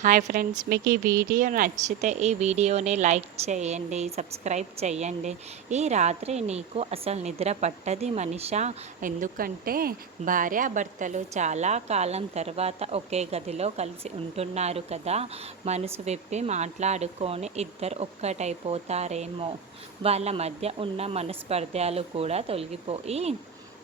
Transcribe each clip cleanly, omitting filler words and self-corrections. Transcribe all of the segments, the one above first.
Hi friends, మీకు ఈ video నచ్చితే ఈ వీడియోని లైక్ చేయండి, సబ్స్క్రైబ్ చేయండి. ఈ రాత్రి నీకు అసలు నిద్ర పట్టది మనిషా. ఎందుకంటే భార్యాభర్తలు చాలా కాలం తర్వాత ఒకే గదిలో కలిసి ఉంటున్నారు కదా. మనసు విప్పి మాట్లాడుకొని ఇద్దరు ఒక్కటైపోతారేమో. వాళ్ళ మధ్య ఉన్న మనస్పర్ధలు కూడా తొలగిపోయి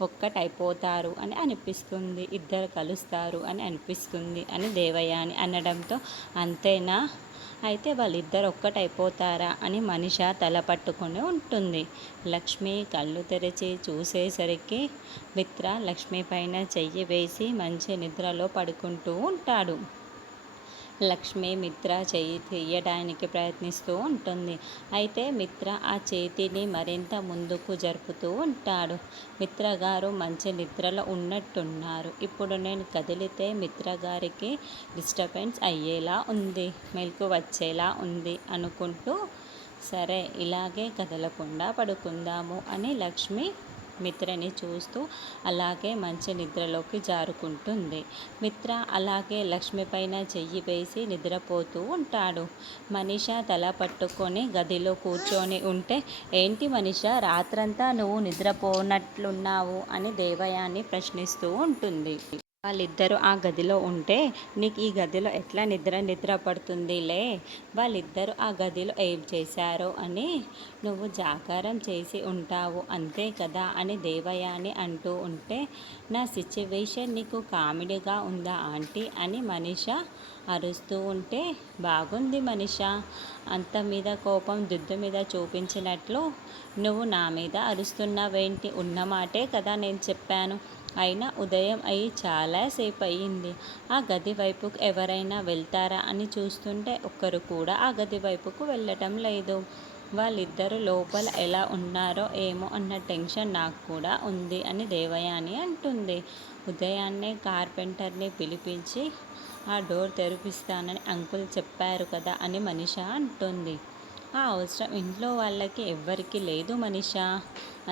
ఒక్కటైపోతారు అని అనిపిస్తుంది, ఇద్దరు కలుస్తారు అని అనిపిస్తుంది అని దేవయాని అనడంతో, అంతేనా, అయితే వాళ్ళిద్దరు ఒక్కటైపోతారా అని మనిష తల పట్టుకొని ఉంటుంది. లక్ష్మి కళ్ళు తెరిచి చూసేసరికి మిత్ర లక్ష్మి పైన చెయ్యి వేసి మంచి నిద్రలో పడుకుంటూ ఉంటాడు. లక్ష్మి మిత్ర చేయి తీయడానికి ప్రయత్నిస్తూ ఉంటుంది. అయితే మిత్ర ఆ చేతిని మరింత ముందుకు జరుపుతూ ఉంటాడు. మిత్ర గారు మంచి నిద్రలో ఉన్నట్టున్నారు. ఇప్పుడు నేను కదిలితే మిత్ర గారికి డిస్టర్బెన్స్ అయ్యేలా ఉంది, మెలకు వచ్చేలా ఉంది అనుకుంటూ, సరే ఇలాగే కదలకుండా పడుకుందాము అని లక్ష్మి మిత్రని చూస్తూ అలాగే మంచి నిద్రలోకి జారుకుంటుంది. మిత్ర అలాగే లక్ష్మి పైన చెయ్యి వేసి నిద్రపోతూ ఉంటాడు. మనిష తల పట్టుకొని గదిలో కూర్చొని ఉంటే, ఏంటి మనిష, రాత్రంతా నువ్వు నిద్రపోనట్లున్నావు అని దేవయాని ప్రశ్నిస్తూ ఉంటుంది. వాళ్ళిద్దరూ ఆ గదిలో ఉంటే నీకు ఈ గదిలో ఎట్లా నిద్ర పడుతుందిలే. వాళ్ళిద్దరూ ఆ గదిలో ఏం చేశారో అని నువ్వు జాగారం చేసి ఉంటావు అంతే కదా అని దేవయాని అంటూ ఉంటే, నా సిచ్యువేషన్ నీకు కామెడీగా ఉందా ఆంటీ అని మనిష అరుస్తూ ఉంటే, బాగుంది మనిష, అంత మీద కోపం దుద్దు మీద చూపించినట్లు నువ్వు నా మీద అరుస్తున్నావేంటి, ఉన్నమాటే కదా నేను చెప్పాను. అయినా ఉదయం అయి చాలాసేపు అయ్యింది. ఆ గది వైపుకు ఎవరైనా వెళ్తారా అని చూస్తుంటే ఒక్కరు కూడా ఆ గది వైపుకు వెళ్ళటం లేదు. వాళ్ళిద్దరూ లోపల ఎలా ఉన్నారో ఏమో అన్న టెన్షన్ నాకు కూడా ఉంది అని దేవయాని అంటుంది. ఉదయాన్నే కార్పెంటర్ని పిలిపించి ఆ డోర్ తెరిపిస్తానని అంకుల్ చెప్పారు కదా అని మనిష అంటుంది. ఆ అవసరం ఇంట్లో వాళ్ళకి ఎవ్వరికి లేదు మనిషా,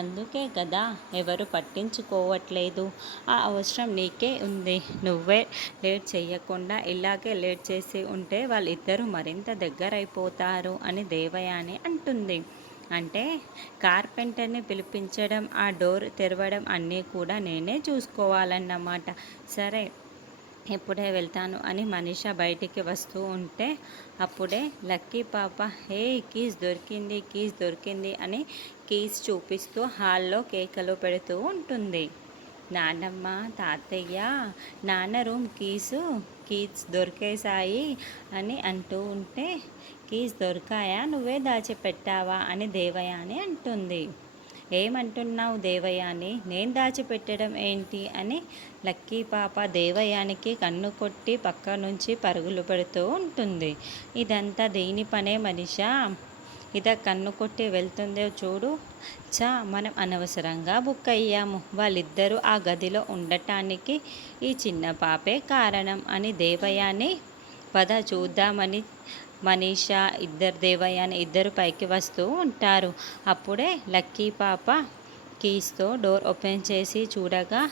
అందుకే కదా ఎవరు పట్టించుకోవట్లేదు. ఆ అవసరం నీకే ఉంది. నువ్వే లేట్ చేయకుండా ఇలాగే లేట్ చేసి ఉంటే వాళ్ళిద్దరూ మరింత దగ్గరైపోతారు అని దేవయాని అంటుంది. అంటే కార్పెంటర్ని పిలిపించడం, ఆ డోర్ తెరవడం అన్నీ కూడా నేనే చూసుకోవాలన్నమాట. సరే ఎప్పుడే వెళ్తాను అని మనిష బయటికి వస్తూ ఉంటే, అప్పుడే లక్కీ పాప హే కీస్ దొరికింది, కీస్ దొరికింది అని కీస్ చూపిస్తూ హాల్లో కేకలు పెడుతూ ఉంటుంది. నానమ్మ, తాతయ్య, నాన్న రూమ్ కీస్ దొరికేశాయి అని అంటూ ఉంటే, కీస్ దొరికాయా, నువ్వే దాచిపెట్టావా అని దేవయాని అంటుంది. ఏమంటున్నావు దేవయాని, నేను దాచిపెట్టడం ఏంటి అని లక్కీ పాప దేవయానికి కన్ను కొట్టి పక్క నుంచి పరుగులు పెడుతూ ఉంటుంది. ఇదంతా దేని పనే మనిషా, కన్ను కొట్టి వెళ్తుందో చూడు. మనం అనవసరంగా బుక్ అయ్యాము. వాళ్ళిద్దరూ ఆ గదిలో ఉండటానికి ఈ చిన్న పాపే కారణం అని దేవయాని పద చూద్దామని మనీషా దేవయాని ఇద్దరు పైకి వస్తూ ఉంటారు. అప్పుడే లక్కీ పాప కీస్తో డోర్ ఓపెన్ చేసి చూడగా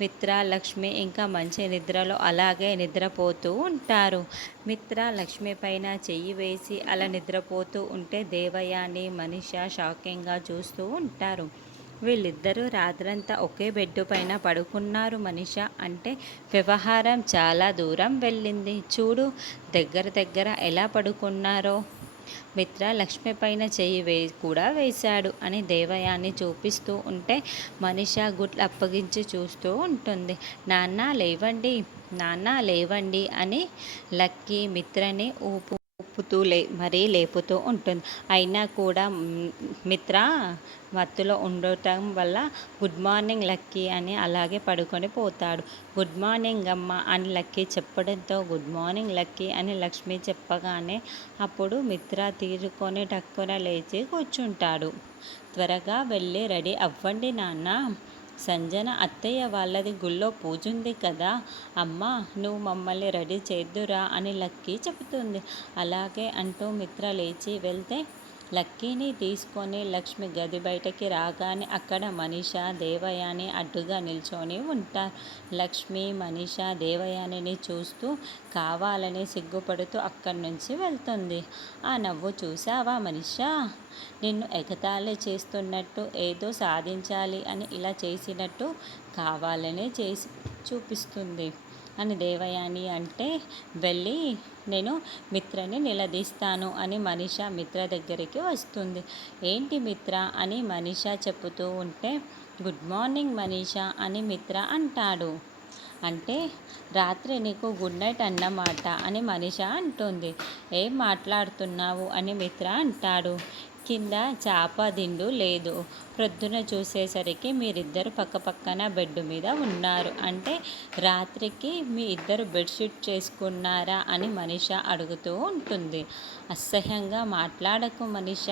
మిత్ర, లక్ష్మి ఇంకా మంచి నిద్రలో అలాగే నిద్రపోతూ ఉంటారు. మిత్ర లక్ష్మి పైన చెయ్యి వేసి అలా నిద్రపోతూ ఉంటే దేవయాని, మనీష షాకింగ్గా చూస్తూ ఉంటారు. వీళ్ళిద్దరూ రాత్రంతా ఒకే బెడ్డు పైన పడుకున్నారు మనిష, అంటే వ్యవహారం చాలా దూరం వెళ్ళింది. చూడు దగ్గర ఎలా పడుకున్నారో. మిత్ర లక్ష్మి పైన చెయ్యి కూడా వేశాడు అని దేవయాని చూపిస్తూ ఉంటే మనిష గుడ్లు అప్పగించి చూస్తూ ఉంటుంది. నాన్న లేవండి, నాన్న లేవండి అని లక్కీ మిత్రని ఊపుతూ మరీ లేపుతూ ఉంటుంది. అయినా కూడా మిత్ర మత్తులో ఉండటం వల్ల గుడ్ మార్నింగ్ లక్కీ అని అలాగే పడుకొని పోతాడు. గుడ్ మార్నింగ్ అమ్మ అని లక్కీ చెప్పడంతో గుడ్ మార్నింగ్ లక్కీ అని లక్ష్మి చెప్పగానే అప్పుడు మిత్ర తీరుకొని టక్కున లేచి కూర్చుంటాడు. త్వరగా వెళ్ళి రెడీ అవ్వండి నాన్న, సంజన అత్తయ్య వాళ్ళది గుళ్ళో పూజుంది కదా అమ్మ, నువ్వు మమ్మల్ని రెడీ చేద్దురా అని లక్కీ చెబుతుంది. అలాగే అంటూ మిత్ర లేచి వెళ్తే లక్కీని తీసుకొని లక్ష్మి గది బయటకి రాగానే అక్కడ మనీష దేవయాని అడ్డుగా నిల్చొని ఉంటారు. లక్ష్మి మనీష దేవయానిని చూస్తూ కావాలని సిగ్గుపడుతూ అక్కడి నుంచి వెళ్తుంది. ఆ నవ్వు చూసావా మనీషా, నిన్ను ఎగతాళి చేస్తున్నట్టు, ఏదో సాధించాలి అని ఇలా చేసినట్టు కావాలనే చేసి చూపిస్తుంది అని దేవయాని అంటే, వెళ్ళి నేను మిత్రని నిలదీస్తాను అని మనీష మిత్ర దగ్గరికి వస్తుంది. ఏంటి మిత్ర అని మనీష చెప్పుతూ ఉంటే, గుడ్ మార్నింగ్ మనీష అని మిత్ర అంటాడు. అంటే రాత్రి నీకు గుడ్ నైట్ అన్నమాట అని మనీష అంటుంది. ఏం మాట్లాడుతున్నావు అని మిత్ర అంటాడు. కింద చాప దిండు లేదు, ప్రొద్దున చూసేసరికి మీరిద్దరు పక్కపక్కన బెడ్ మీద ఉన్నారు, అంటే రాత్రికి మీ ఇద్దరు బెడ్షీట్ చేసుకున్నారా అని మనీష అడుగుతూ ఉంటుంది. అసహ్యంగా మాట్లాడకు మనీష,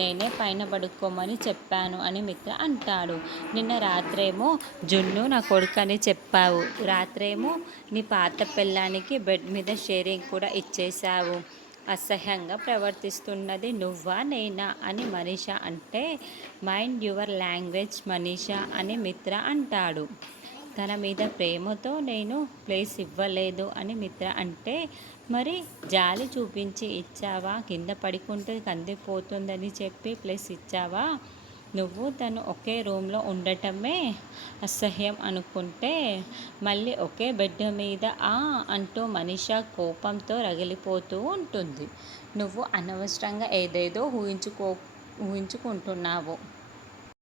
నేనే పైన పడుకోమని చెప్పాను అని మిత్ర అంటాడు. నిన్న రాత్రేమో జున్ను నా కొడుకని చెప్పావు, రాత్రేమో నీ పాత పెళ్ళానికి బెడ్ మీద షేరింగ్ కూడా ఇచ్చేశావు. అసహ్యంగా ప్రవర్తిస్తున్నది నువ్వా నేనా అని మనీష అంటే, మైండ్ యువర్ లాంగ్వేజ్ మనీష అని మిత్ర అంటాడు. తన మీద ప్రేమతో నేను ప్లేస్ ఇవ్వలేదు అని మిత్ర అంటే, మరి జాలి చూపించి ఇచ్చావా, కింద పడుకుంటే కందిపోతుందని చెప్పి ప్లేస్ ఇచ్చావా? నువ్వు తను ఒకే రూమ్లో ఉండటమే అసహ్యం అనుకుంటే మళ్ళీ ఒకే బెడ్ మీద అంటూ మనీష కోపంతో రగిలిపోతూ ఉంటుంది. నువ్వు అనవసరంగా ఏదేదో ఊహించుకుంటున్నావు.